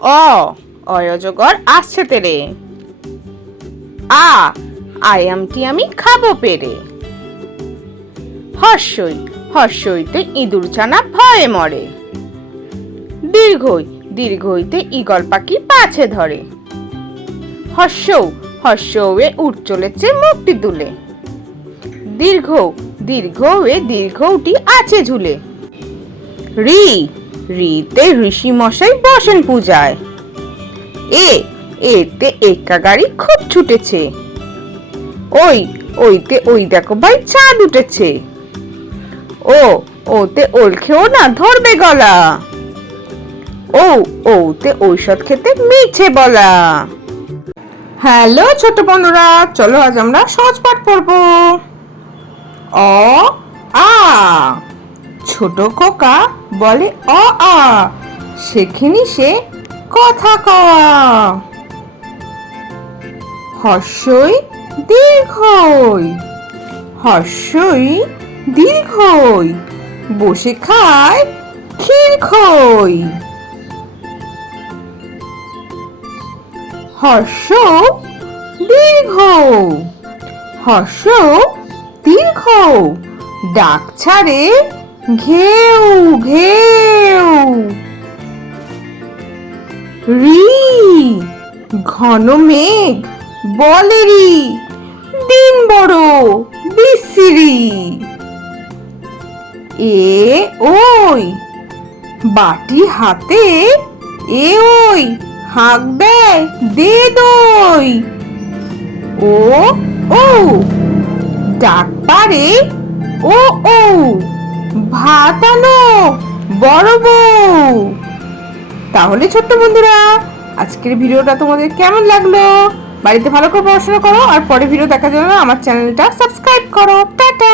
অ অজগর আসছে তেরে। আয়ামটি আমি খাবো পেরে। হর্ষই হর্ষইতে ইঁদুর ছানা ভয়ে মরে। দীর্ঘই দীর্ঘইতে ঈগল পাখি পাছে ধরে। হর্ষৌ হর্ষৌয়ে উঠ চলেছে মুখটি তুলে। দীর্ঘ দীর্ঘয়ে দীর্ঘটি আছে ঝুলে। রি রিতে ঋষি মশাই বসেন পূজায়। এতে একা গাড়ি খুব ছুটেছে। ওইতে ওই দেখো ভাই চাঁদ উঠেছে। ওতে ওল খেও না ধরবে গলা। ওতে ঔষধ খেতে মিছে বলা। হ্যালো ছোট বন্ধুরা, চলো আজ আমরা সহজ পাঠ পড়বো। অ আ ছোট খোকা বলে অ আ, শেখেনি সে কথা কওয়া। হর্ষই দীর্ঘই হর্ষই দীর্ঘই বসে খায় ক্ষীর খই। হর্ষ দীর্ঘ হর্ষ দীর্ঘ ডাক ছাড়ে ঘেউ ঘেউ। রি ঘন মেঘ বলে রি, দিন বড় বিশ্রী। ওই বাটি হাতে ওই হাঁক দেয় দে দই। ও ডাক পারে ও ভাত আনো বড় বউ। তাহলে ছোট্ট বন্ধুরা, আজকের ভিডিওটা তোমাদের কেমন লাগলো? বাড়িতে ভালো করে পড়াশোনা করো আর পরে ভিডিও দেখার জন্য আমার চ্যানেলটা সাবস্ক্রাইব করো। টাটা।